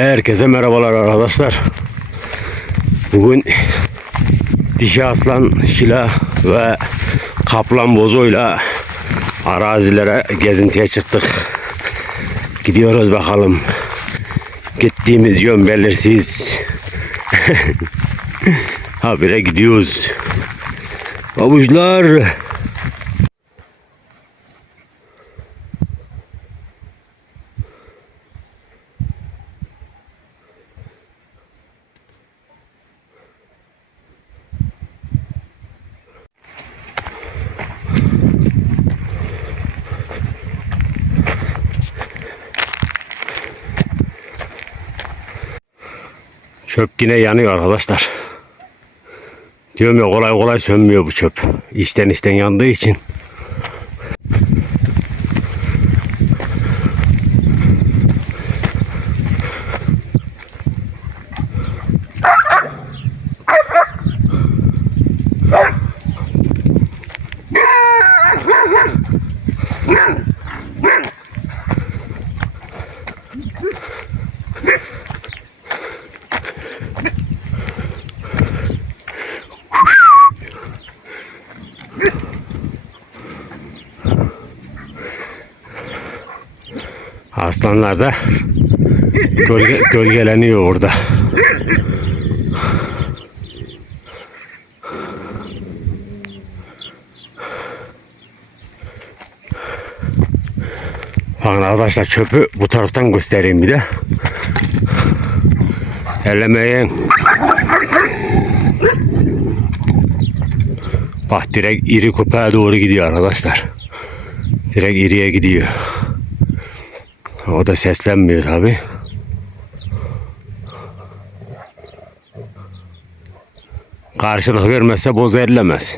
Herkese merhabalar arkadaşlar. Bugün dişi aslan şila ve kaplan bozoyla arazilere gezintiye çıktık. Gidiyoruz bakalım. Gittiğimiz yön belirsiz. Habire gidiyoruz. Babuçlar. Çöp yine yanıyor arkadaşlar. Diyorum ya kolay kolay sönmüyor bu çöp. İçten içten yandığı için. Aslanlar da gölge, gölgeleniyor orada. Bakın arkadaşlar çöpü bu taraftan göstereyim bir de. Ellemeyin. Bak direkt iri köpeğe doğru gidiyor arkadaşlar. Direkt iriye gidiyor. O da seslenmiyor tabi. Karşılık vermezse bozu ellemez.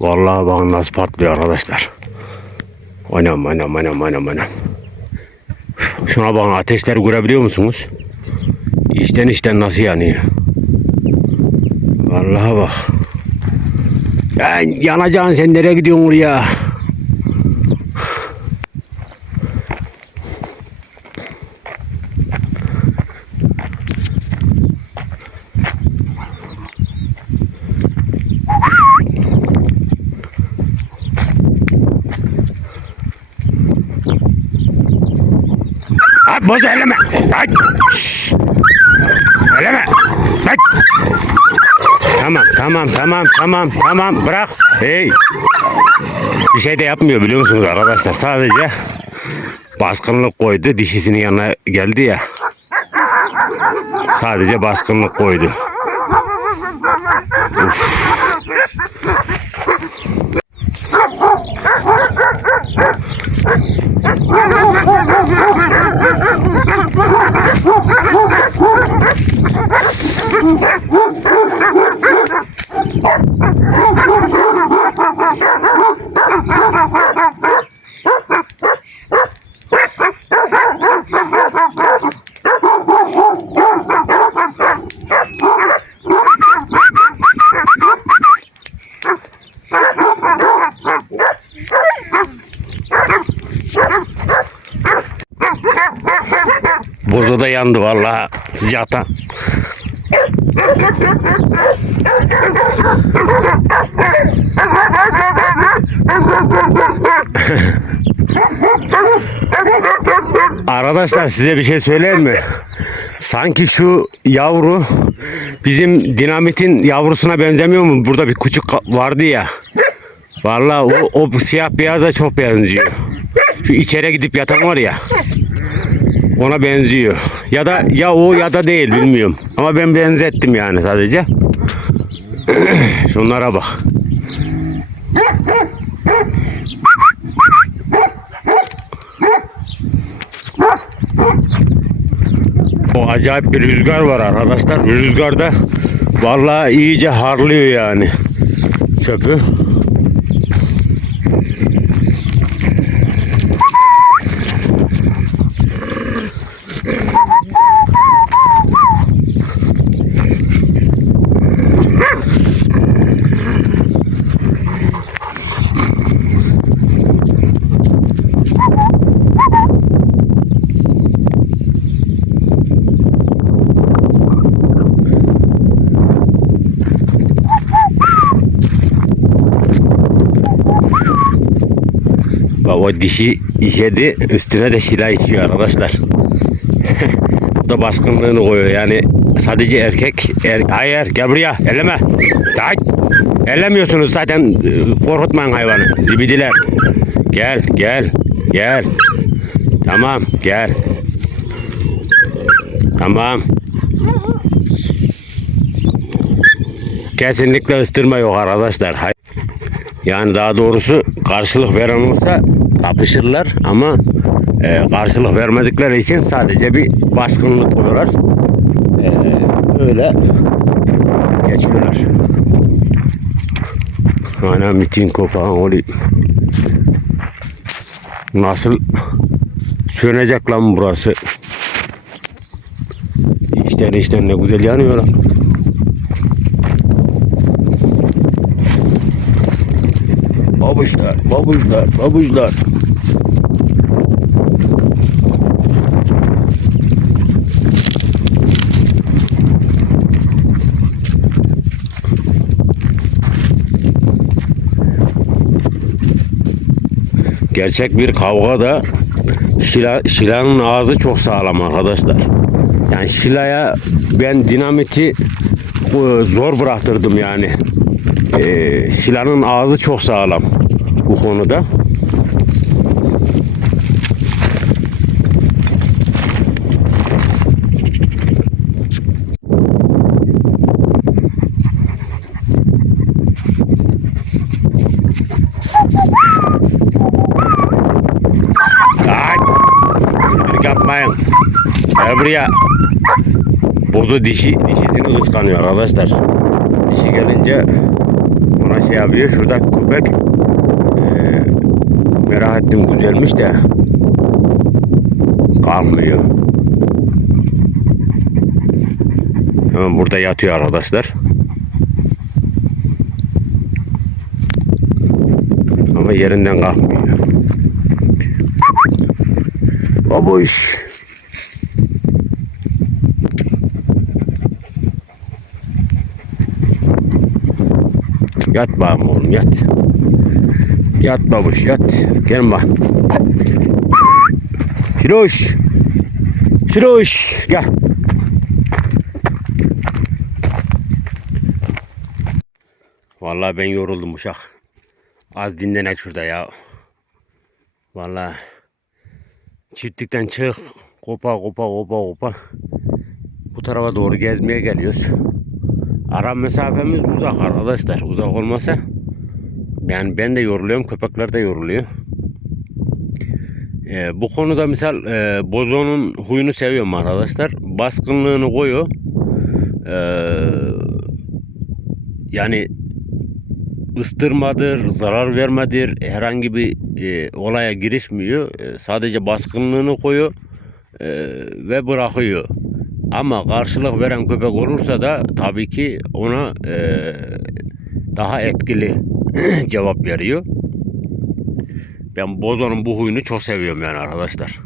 Vallahi bakın nasıl patlıyor arkadaşlar. Anam anam anam anam anam. Şuna bakın ateşleri görebiliyor musunuz? İçten içten nasıl yanıyor? Vallahi bak. Ya yanacaksın sen nereye gidiyorsun oraya? Ay boz elleme. Ay. Şşş. Elleme. Ay. Tamam tamam tamam tamam tamam bırak. Hey. Bir şey de yapmıyor biliyor musunuz arkadaşlar? Sadece baskınlık koydu. Dişisinin yanına geldi ya. Sadece baskınlık koydu. Da yandı vallahi sıcaktan. Arkadaşlar size bir şey söyleyeyim mi? Sanki şu yavru bizim dinamitin yavrusuna benzemiyor mu? Burada bir küçük vardı ya. Vallahi o, o siyah beyaza çok benziyor. Şu içeri gidip yatan var ya. Ona benziyor. Ya da ya o ya da değil bilmiyorum. Ama ben benzettim yani sadece. Şunlara bak. O acayip bir rüzgar var arkadaşlar. Rüzgarda vallahi iyice harlıyor yani çöpü. Dişi işedi üstüne de şila içiyor arkadaşlar. Bu da baskınlığını koyuyor. Yani sadece erkek er, hayır gel buraya elleme. Ay, ellemiyorsunuz zaten e, korkutmayın hayvanı. Zibidiler. Gel gel gel. Tamam gel. Tamam. Kesinlikle ıstırma yok arkadaşlar. Yani daha doğrusu karşılık veren olsa kapışırlar ama e, karşılık vermedikleri için sadece bir baskınlık koyuyorlar. E, öyle geçiyorlar. Ana mitin kopağı oluyor. Nasıl sönecek lan burası? İşten işten ne güzel yanıyor lan. Babuşlar, babuşlar, babuşlar. Gerçek bir kavga da Şila, Şila'nın ağzı çok sağlam arkadaşlar. Yani Şila'ya ben dinamiti e, zor bıraktırdım yani. Ee, Şila'nın ağzı çok sağlam bu konuda. Yapmayın. Gel buraya. Bozu dişi, dişisini kıskanıyor arkadaşlar. Dişi gelince ona şey yapıyor. Şurada köpek merak ettim güzelmiş de kalkmıyor. Hemen burada yatıyor arkadaşlar. Ama yerinden kalkmıyor. Babuş. Yat bakalım oğlum yat. Yat babuş yat. Gel bak. Kiroş. Kiroş. Gel. Vallahi ben yoruldum uşak. Az dinlenek şurada ya. Vallahi çiftlikten çık. Kopa kopa kopa kopa. Bu tarafa doğru gezmeye geliyoruz. Ara mesafemiz uzak arkadaşlar. Uzak olmasa yani ben de yoruluyorum, köpekler de yoruluyor. Ee, bu konuda misal e, bozonun huyunu seviyorum arkadaşlar. Baskınlığını koyuyor. Ee, yani ıstırmadır, zarar vermedir, herhangi bir e, olaya girişmiyor. E, sadece baskınlığını koyuyor e, ve bırakıyor. Ama karşılık veren köpek olursa da tabii ki ona e, daha etkili cevap veriyor. Ben Bozo'nun bu huyunu çok seviyorum yani arkadaşlar.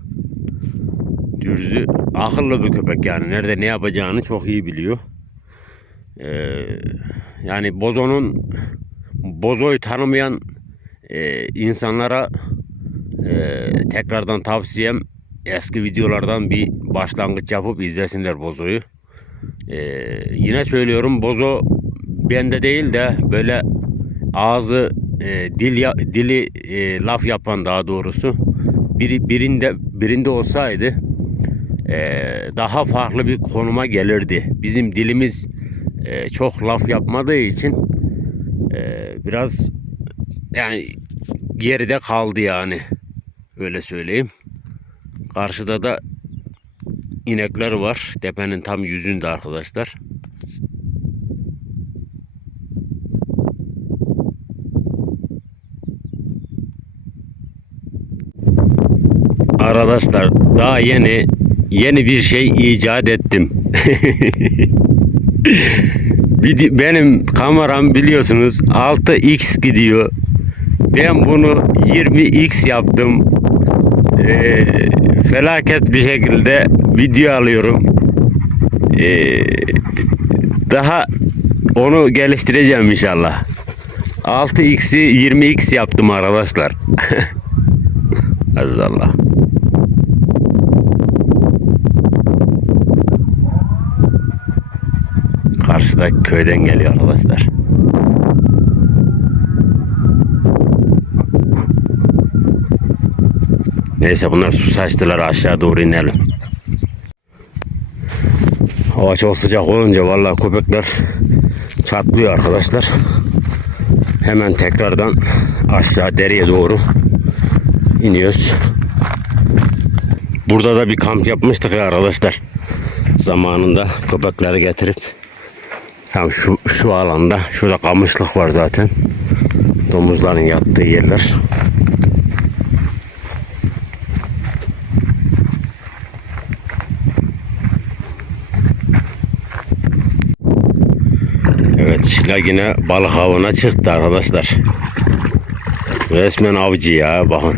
Dürzü akıllı bir köpek yani. Nerede ne yapacağını çok iyi biliyor. Ee, yani Bozo'nun Bozo'yu tanımayan e, insanlara e, tekrardan tavsiyem eski videolardan bir başlangıç yapıp izlesinler Bozo'yu. Ee, yine söylüyorum Bozo bende değil de böyle ağzı e, dil ya- dili e, laf yapan daha doğrusu biri birinde birinde olsaydı e, daha farklı bir konuma gelirdi. Bizim dilimiz e, çok laf yapmadığı için e, biraz yani geride kaldı yani öyle söyleyeyim. Karşıda da inekler var. Tepenin tam yüzünde arkadaşlar. Arkadaşlar daha yeni yeni bir şey icat ettim. Benim kameram biliyorsunuz 6x gidiyor. Ben bunu 20x yaptım. Ee, felaket bir şekilde video alıyorum. Ee, daha onu geliştireceğim inşallah. 6x'i 20x yaptım arkadaşlar. Azallah. Karşıda köyden geliyor arkadaşlar. Neyse bunlar su saçtılar aşağı doğru inelim. Hava çok sıcak olunca vallahi köpekler çatlıyor arkadaşlar. Hemen tekrardan aşağı deriye doğru iniyoruz. Burada da bir kamp yapmıştık ya arkadaşlar. Zamanında köpekleri getirip tam şu şu alanda şurada kamışlık var zaten. Domuzların yattığı yerler. Evet Şila yine balık avına çıktı arkadaşlar. Resmen avcı ya bakın.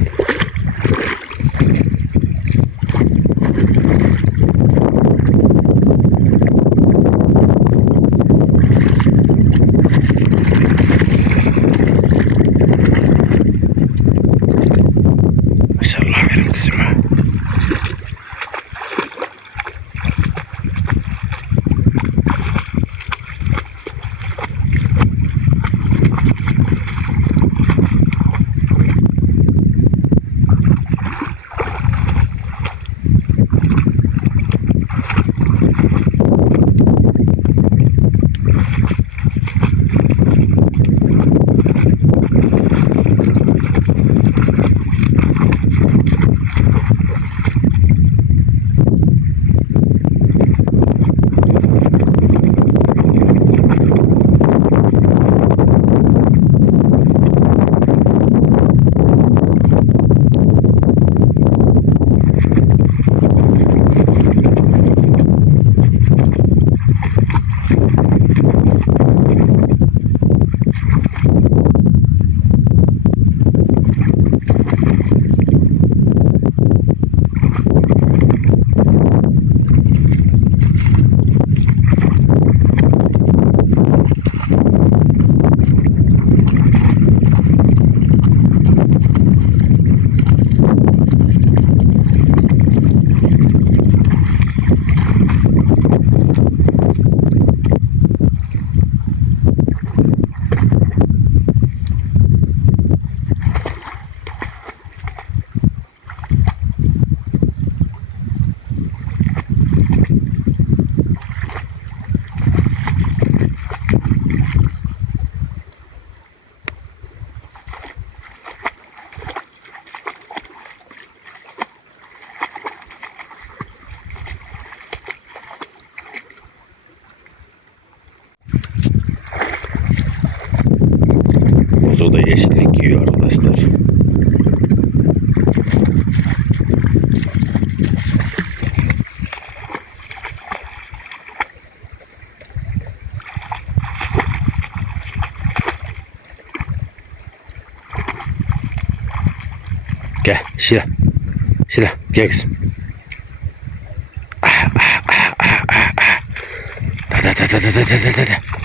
Arkadaşlar. Gel Şila. Şila gel kızım. Ah, ah, ah, ah, ah, ah. Da da da da da da da da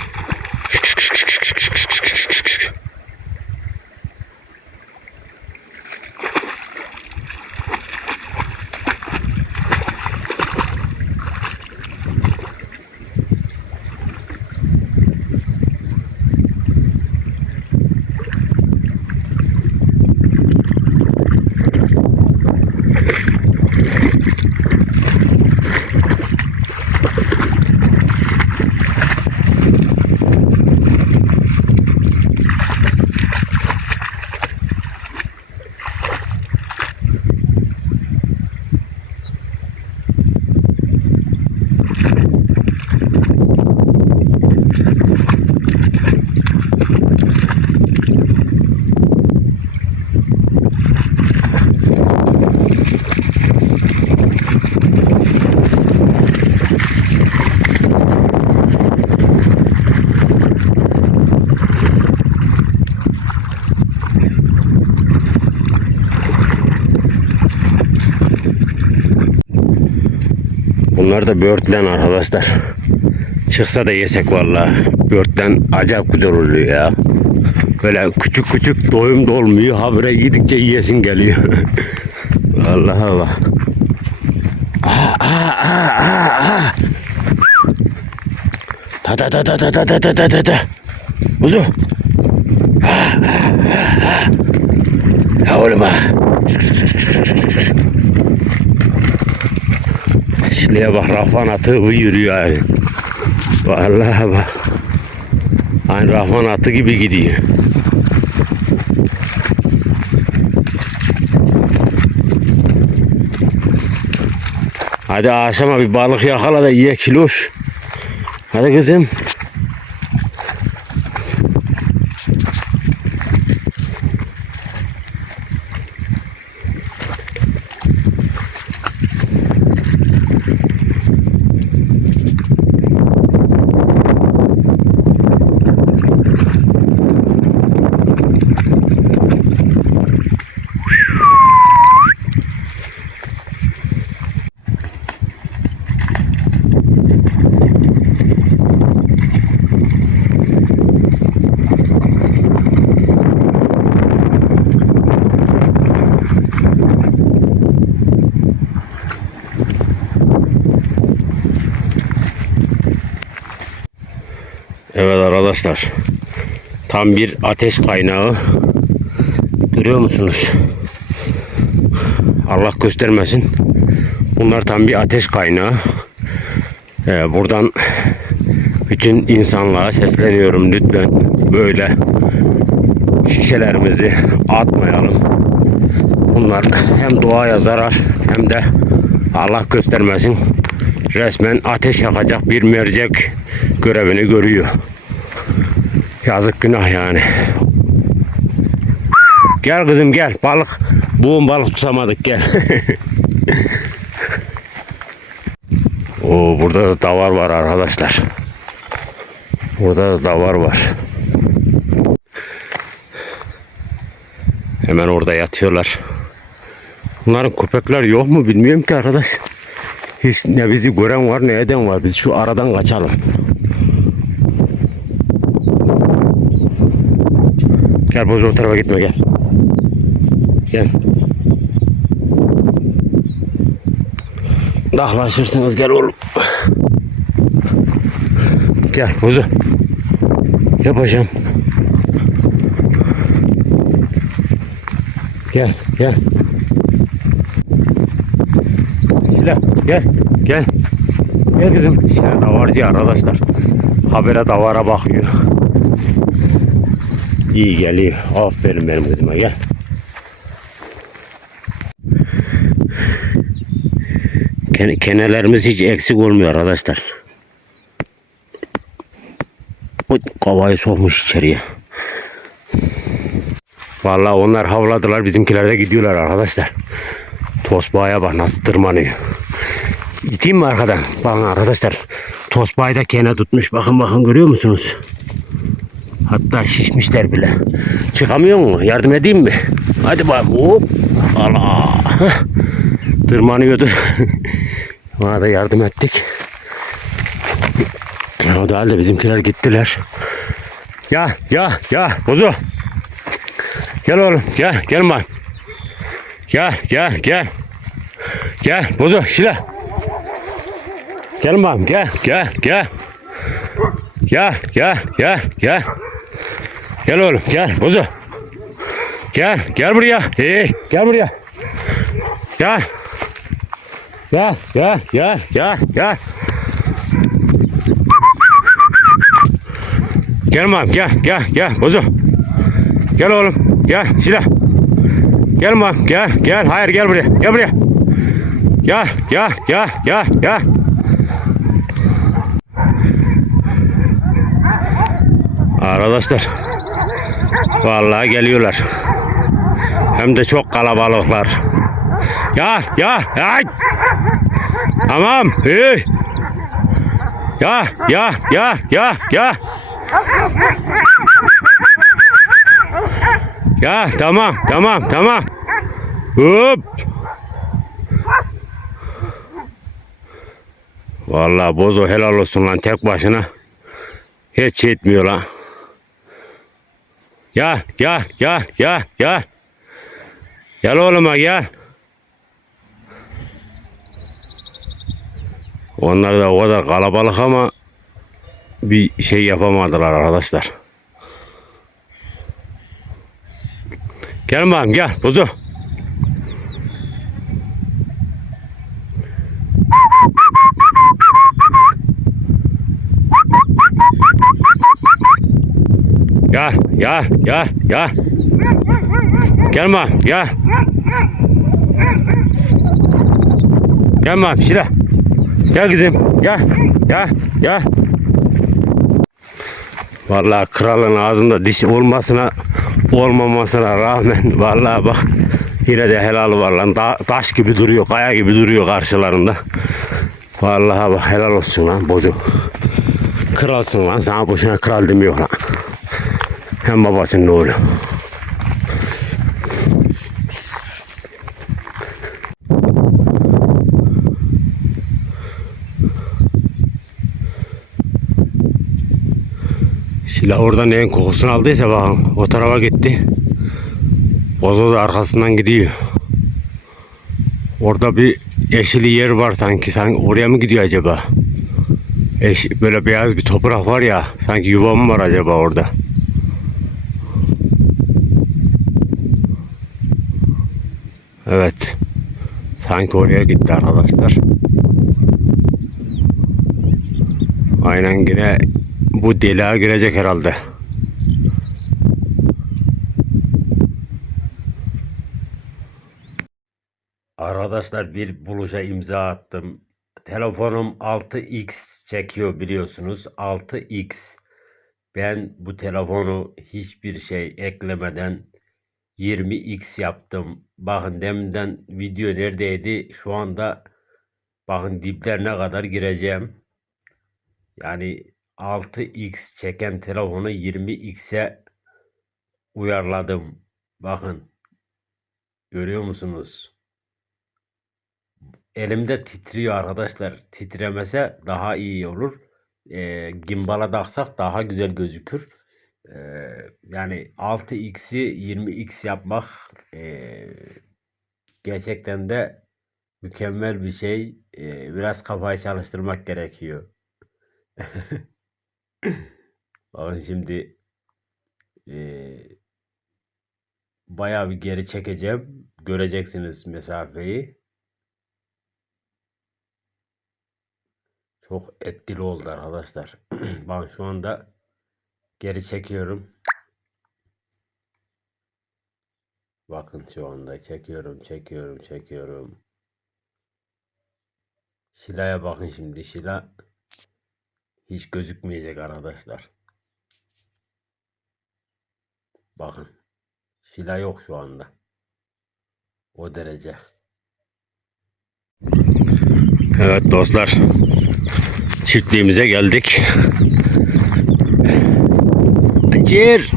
Bunlar da börtlen arkadaşlar. Çıksa da yesek vallahi. Börtlen acayip güzel oluyor ya. Böyle küçük küçük doyum dolmuyor. Habire yedikçe yiyesin geliyor. Allah Allah. Aa, aa, aa, aa, aa. Ta ta ta ta ta ta ta ta ta ta ta. Buzu. Ya oğlum ha. Şuraya bak Rahman atı bu yani. Vallahi bak. Aynı Rahman atı gibi gidiyor. Hadi akşama bir balık yakala da ye kiloş. Hadi kızım. Evet arkadaşlar. Tam bir ateş kaynağı. Görüyor musunuz? Allah göstermesin. Bunlar tam bir ateş kaynağı. Ee, buradan bütün insanlığa sesleniyorum lütfen böyle şişelerimizi atmayalım. Bunlar hem doğaya zarar hem de Allah göstermesin resmen ateş yakacak bir mercek görevini görüyor. Yazık günah yani. Gel kızım gel balık. Boğum balık tutamadık gel. Oo burada da davar var arkadaşlar. Burada da davar var. Hemen orada yatıyorlar. Bunların köpekler yok mu bilmiyorum ki arkadaş. Hiç ne bizi gören var ne eden var. Biz şu aradan kaçalım. Boz o tarafa gitme gel. Gel. Dahlaşırsınız gel oğlum. Gel bozu. Gel paşam. Gel gel. Şila gel gel. Gel kızım. İşte davarcı arkadaşlar. Habere davara bakıyor. İyi geliyor. Aferin benim kızıma gel. Ken- Kenelerimiz hiç eksik olmuyor arkadaşlar. Bu kavayı sokmuş içeriye. Vallahi onlar havladılar. Bizimkiler de gidiyorlar arkadaşlar. Tosbağaya bak nasıl tırmanıyor. Gideyim mi arkadan? Bakın arkadaşlar. Tosbağayı da kene tutmuş. Bakın bakın görüyor musunuz? Hatta şişmişler bile. Çıkamıyor mu? Yardım edeyim mi? Hadi bakalım. Hop. Allah. Tırmanıyordu. Ona da yardım ettik. O da halde bizimkiler gittiler. Ya ya ya Bozu. Gel oğlum gel gel bak. Gel gel gel. Gel Bozu şila. Gel bakayım gel gel gel. Gel gel gel gel. Gel oğlum gel Bozu. Gel gel buraya. Hey gel buraya. Gel. Gel gel gel gel gel. Gel bakayım gel gel gel Bozu. Gel oğlum gel silah. Gel bakayım gel gel hayır gel buraya gel buraya. Gel gel gel gel gel. Arkadaşlar vallahi geliyorlar. Hem de çok kalabalıklar. Ya ya ya. Tamam. Hey. Ya ya ya ya ya. Ya tamam tamam tamam. Hop. Vallahi bozo helal olsun lan tek başına. Hiç etmiyor lan. Gel gel gel gel gel. Gel oğluma gel. Onlar da o kadar kalabalık ama bir şey yapamadılar arkadaşlar. Gel bakalım gel buzu. Gel gel gel gel. Gel bakayım gel. Gel bakayım Şila. Gel kızım gel gel gel. Vallahi kralın ağzında diş olmasına olmamasına rağmen vallahi bak yine de helal var lan. Da- taş gibi duruyor, kaya gibi duruyor karşılarında. Vallahi bak helal olsun lan bozu. Kralsın lan sana boşuna kral demiyor lan. Hem babasının oğlu. Şila oradan neyin kokusunu aldıysa bakın o tarafa gitti. Bozo da arkasından gidiyor. Orada bir yeşili yer var sanki. Sanki oraya mı gidiyor acaba? Eş, böyle beyaz bir toprak var ya. Sanki yuva mı var acaba orada? Evet. Sanki oraya gitti arkadaşlar. Aynen yine bu deliğe girecek herhalde. Arkadaşlar bir buluşa imza attım. Telefonum 6x çekiyor biliyorsunuz. 6x. Ben bu telefonu hiçbir şey eklemeden 20x yaptım. Bakın deminden video neredeydi? Şu anda bakın diplerine kadar gireceğim. Yani 6x çeken telefonu 20x'e uyarladım. Bakın. Görüyor musunuz? Elimde titriyor arkadaşlar. Titremese daha iyi olur. Ee, gimbala taksak daha güzel gözükür. Ee, yani 6x'i 20x yapmak ee, gerçekten de mükemmel bir şey. Ee, biraz kafayı çalıştırmak gerekiyor. Bakın şimdi eee bayağı bir geri çekeceğim. Göreceksiniz mesafeyi. Çok etkili oldu arkadaşlar. Ben şu anda geri çekiyorum. Bakın şu anda çekiyorum, çekiyorum, çekiyorum. Şila'ya bakın şimdi. Şila hiç gözükmeyecek arkadaşlar. Bakın. Şila yok şu anda. O derece. Evet dostlar. Çiftliğimize geldik. Hançer.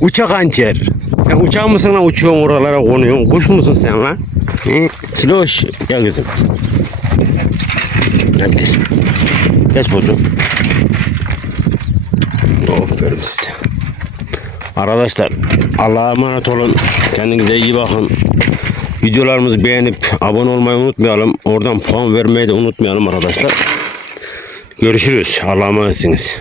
Uçak hançer. Sen uçak mısın lan uçuyorsun oralara konuyorsun? Kuş musun sen lan? He? Siloş. Gel kızım. Hadi geç. Geç bozu. Aferin size. Arkadaşlar Allah'a emanet olun. Kendinize iyi bakın. Videolarımızı beğenip abone olmayı unutmayalım. Oradan puan vermeyi de unutmayalım arkadaşlar. Görüşürüz. Allah'a emanetsiniz.